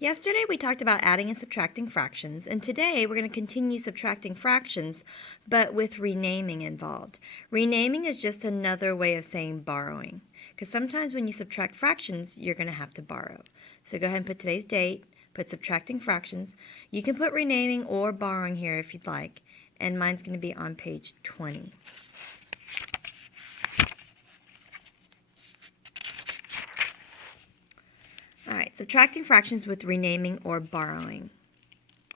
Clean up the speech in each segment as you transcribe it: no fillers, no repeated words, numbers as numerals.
Yesterday we talked about adding and subtracting fractions, and today we're going to continue subtracting fractions, but with renaming involved. Renaming is just another way of saying borrowing, because sometimes when you subtract fractions, you're going to have to borrow. So go ahead and put today's date, put subtracting fractions. You can put renaming or borrowing here if you'd like, and mine's going to be on page 20. All right, subtracting fractions with renaming or borrowing.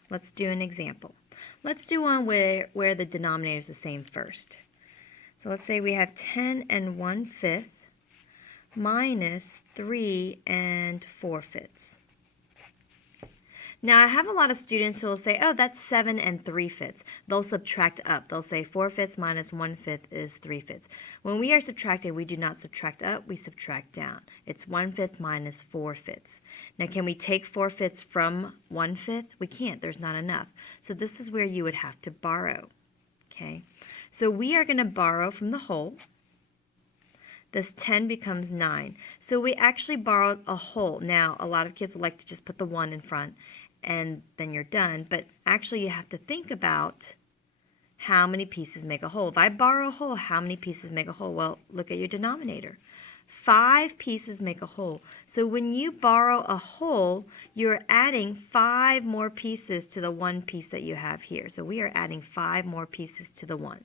Let's do an example. Let's do one where the denominator is the same first. So let's say we have 10 and 1/5 minus 3 and 4/5. Now I have a lot of students who will say, oh, that's 7 and 3/5. They'll subtract up. They'll say 4/5 minus 1/5 is 3/5. When we are subtracting, we do not subtract up, we subtract down. It's 1/5 minus 4/5. Now can we take 4/5 from 1/5? We can't, there's not enough. So this is where you would have to borrow. Okay, so we are going to borrow from the whole. This 10 becomes 9. So we actually borrowed a whole. Now a lot of kids would like to just put the 1 in front and then you're done. But actually you have to think about how many pieces make a whole. If I borrow a whole, how many pieces make a whole? Well, look at your denominator. 5 pieces make a whole. So when you borrow a whole, you're adding 5 more pieces to the 1 piece that you have here. So we are adding 5 more pieces to the 1.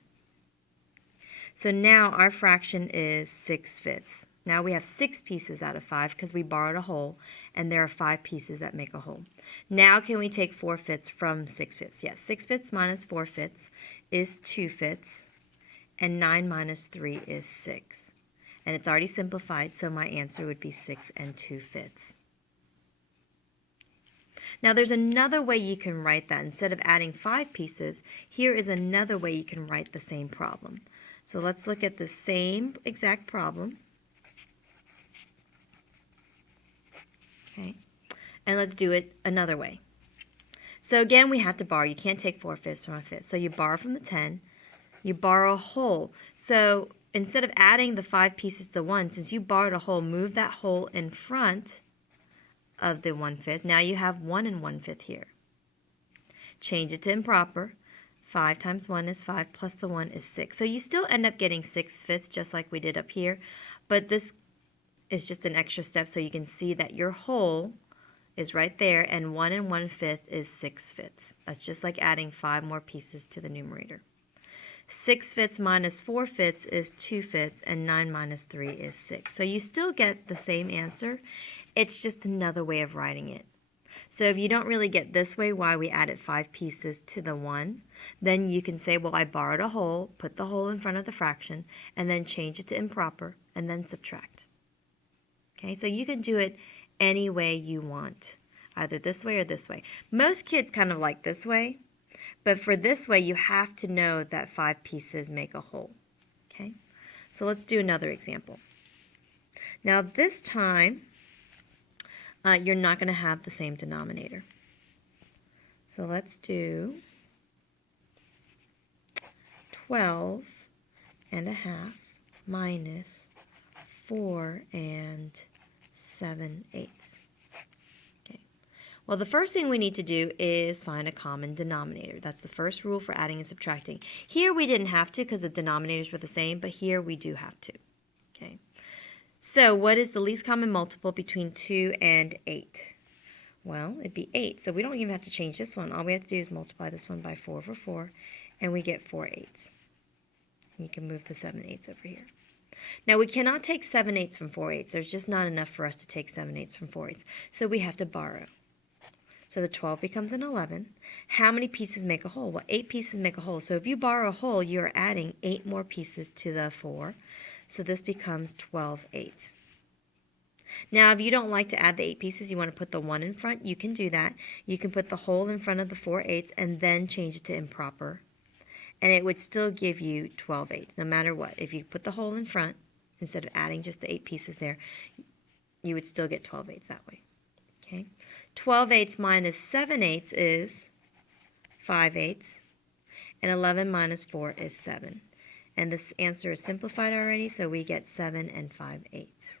So now our fraction is 6/5. Now we have 6 pieces out of 5 because we borrowed a whole, and there are 5 pieces that make a whole. Now can we take 4/5 from 6/5? Yes, 6/5 minus 4/5 is 2/5, and 9 minus 3 is 6. And it's already simplified, so my answer would be 6 and 2/5. Now there's another way you can write that. Instead of adding 5 pieces, here is another way you can write the same problem. So let's look at the same exact problem. Okay, and let's do it another way. So again, we have to borrow. You can't take 4/5 from a fifth. So you borrow from the 10. You borrow a whole. So instead of adding the 5 pieces to 1, since you borrowed a whole, move that whole in front of the 1/5. Now you have 1 and 1/5 here. Change it to improper. 5 times 1 is 5 plus the 1 is 6. So you still end up getting 6/5 just like we did up here. But this is just an extra step so you can see that your whole is right there and 1 and 1/5 is 6/5. That's just like adding 5 more pieces to the numerator. 6/5 minus 4/5 is 2/5 and 9 minus 3 is 6. So you still get the same answer. It's just another way of writing it. So if you don't really get this way, why we added 5 pieces to the 1, then you can say, well, I borrowed a whole, put the whole in front of the fraction, and then change it to improper, and then subtract. Okay, so you can do it any way you want, either this way or this way. Most kids kind of like this way, but for this way, you have to know that 5 pieces make a whole. Okay, so let's do another example. Now this time, you're not going to have the same denominator. So let's do 12 and a half minus 4 and 7/8. Okay. Well, the first thing we need to do is find a common denominator. That's the first rule for adding and subtracting. Here we didn't have to because the denominators were the same, but here we do have to. Okay. So what is the least common multiple between 2 and 8? Well, it'd be 8. So we don't even have to change this one. All we have to do is multiply this one by 4 over 4, and we get 4/8. And you can move the 7/8 over here. Now we cannot take 7/8 from 4/8. There's just not enough for us to take 7/8 from 4/8. So we have to borrow. So the 12 becomes an 11. How many pieces make a whole? Well, 8 pieces make a whole. So if you borrow a whole, you're adding 8 more pieces to the 4. So this becomes 12/8. Now, if you don't like to add the 8 pieces, you want to put the 1 in front, you can do that. You can put the whole in front of the 4/8 and then change it to improper. And it would still give you 12/8, no matter what. If you put the whole in front, instead of adding just the 8 pieces there, you would still get 12/8 that way. Okay? 12/8 minus 7/8 is 5/8, and 11 minus 4 is 7. And this answer is simplified already, so we get 7 and 5/8.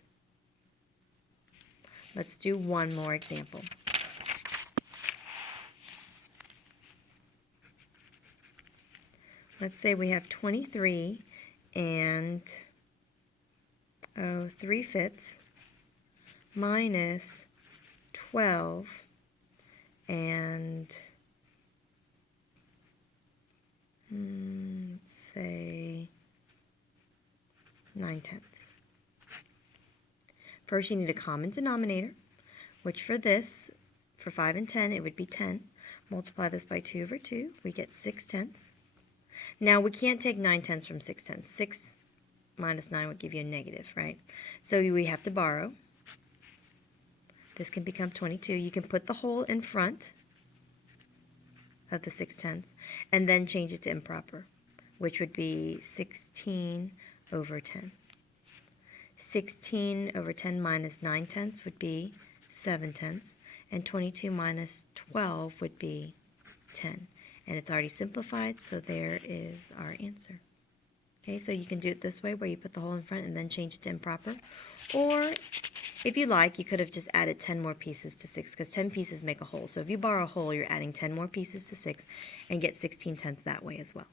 Let's do one more example. let's say we have 23 and 3/5 minus 12 and let's say 9/10. First, you need a common denominator, which for this, for 5 and 10, it would be 10. Multiply this by 2/2, we get 6/10. Now, we can't take 9/10 from 6/10. 6 minus 9 would give you a negative, right? So we have to borrow. This can become 22. You can put the whole in front of the 6/10 and then change it to improper, which would be 16/10. 16/10 minus 9/10 would be 7/10, and 22 minus 12 would be 10. And it's already simplified, so there is our answer. Okay, so you can do it this way, where you put the whole in front and then change it to improper. Or, if you like, you could have just added 10 more pieces to 6, because 10 pieces make a whole. So if you borrow a whole, you're adding 10 more pieces to 6 and get 16/10 that way as well.